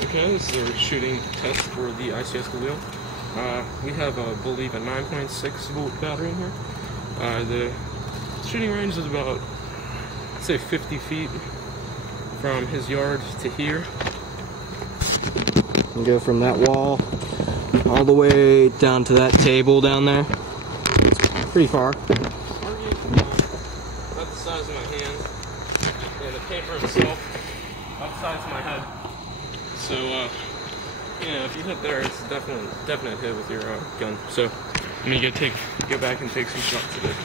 Okay, this is a shooting test for the ICS Galil. We have, I believe, a 9.6 volt battery in here. The shooting range is about, let's say, 50 feet from his yard to here. And go from that wall all the way down to that table down there. It's pretty far. About the size of my hand, and the paper itself about the size of my head. So, yeah, if you hit there, it's definite hit with your gun. So, I'm gonna go back and take some shots of it.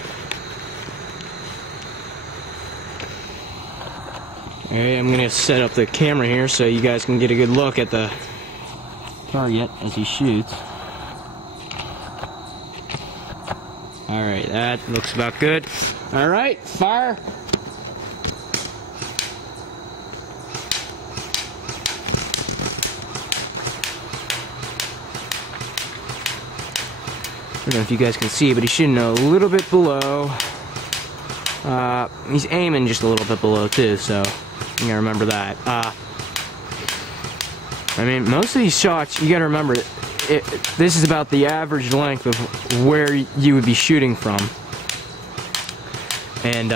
Alright, I'm gonna set up the camera here so you guys can get a good look at the target as he shoots. Alright, that looks about good. Alright, fire! I don't know if you guys can see, but he's shooting a little bit below. He's aiming just a little bit below too, so you gotta remember that. I mean, most of these shots, you gotta remember, this is about the average length of where you would be shooting from. And,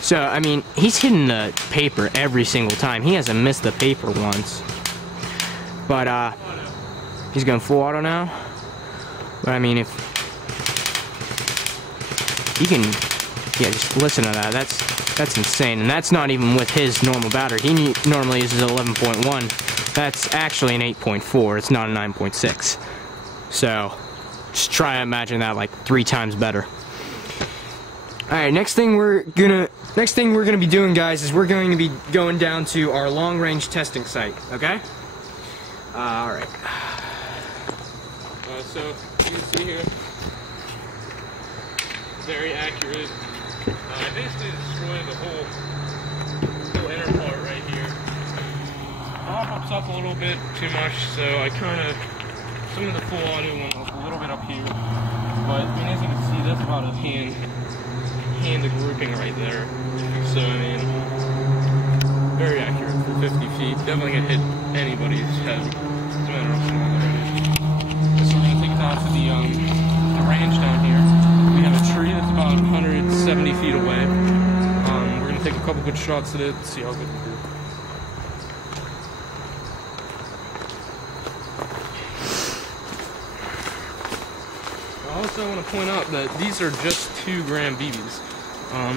so, I mean, he's hitting the paper every single time. He hasn't missed the paper once. But, he's going full auto now. But, I mean, if you can, yeah, just listen to that. That's insane. And that's not even with his normal battery. He normally uses 11.1. That's actually an 8.4. It's not a 9.6. So, just try to imagine that like 3 times better. Alright, next thing we're gonna be doing, guys, is we're going to be going down to our long-range testing site, okay? Alright. So, you can see here, very accurate. I basically destroyed the whole inner part right here. All pops up a little bit too much, so I some of the full auto went up a little bit up here. But, I mean, as you can see, that's about a hand grouping right there. So, I mean, very accurate for 50 feet. Definitely gonna hit anybody's head, no matter how small it is. So we're gonna take it down to the range down here. We have a tree that's about 170 feet away. We're gonna take a couple good shots at it, see how good we do. I also want to point out that these are just 2-gram BBs. I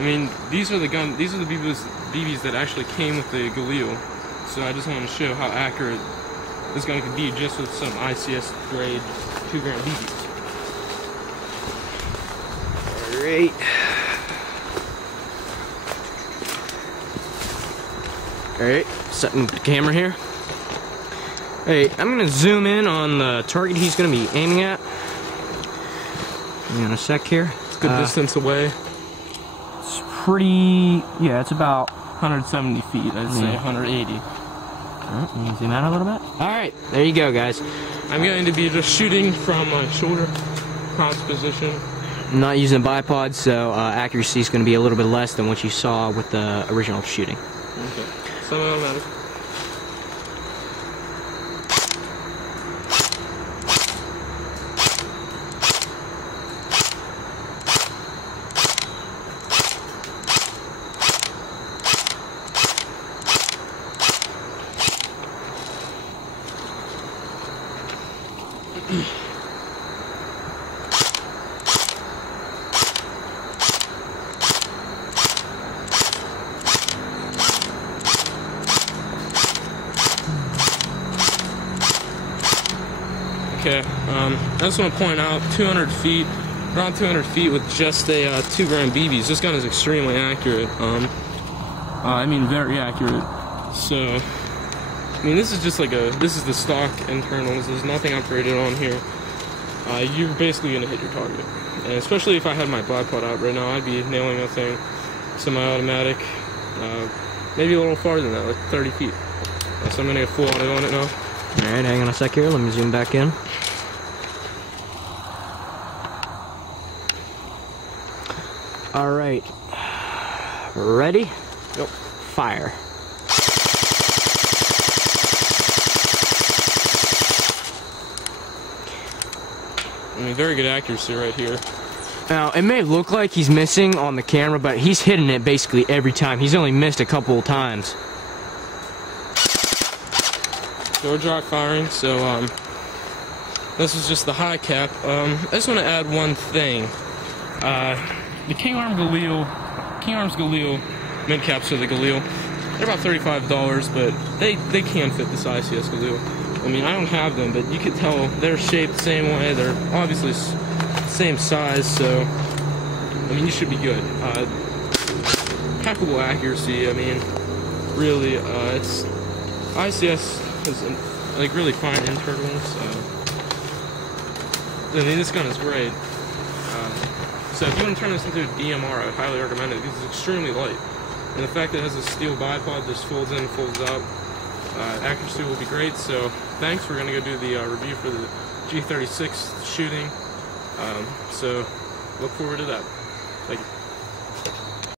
mean, these are the BBs that actually came with the Galil. So I just want to show how accurate this gun could be just with some ICS grade 2-gram BBs. Alright. Alright, setting the camera here. Hey, I'm gonna zoom in on the target he's gonna be aiming at. Hang on a sec here. It's a good distance away. It's pretty, yeah, it's about 170 feet, I'd say 180. Alright, zoom out a little bit. Alright, there you go, guys. I'm going to be just shooting from my shoulder cross position. I'm not using a bipod, so accuracy is going to be a little bit less than what you saw with the original shooting. Okay. Semi-automatic. Okay, I just want to point out 200 feet, around 200 feet with just a 2-gram BBs. This gun is extremely accurate. I mean, very accurate. So, I mean, this is just like this is the stock internals. There's nothing upgraded on here. You're basically going to hit your target. And especially if I had my bipod out right now, I'd be nailing that thing semi-automatic, maybe a little farther than that, like 30 feet. So I'm going to get full auto on it now. Alright, hang on a sec here. Let me zoom back in. Alright. Ready? Yep. Fire. mean, very good accuracy right here. Now, it may look like he's missing on the camera, but he's hitting it basically every time. He's only missed a couple of times. Door dry firing, so this is just the high cap. I just want to add one thing. The King Arms Galil mid caps of the Galil, they're about $35, but they can fit this ICS Galil. I mean, I don't have them, but you can tell they're shaped the same way. They're obviously same size, so I mean, you should be good. Impeccable accuracy. I mean, really, it's ICS is like really fine internals. I mean, this gun is great. So if you want to turn this into a DMR, I would highly recommend it because it's extremely light. And the fact that it has a steel bipod, just folds in, folds out, accuracy will be great. So thanks. We're gonna go do the review for the G36 shooting. So look forward to that. Thank you.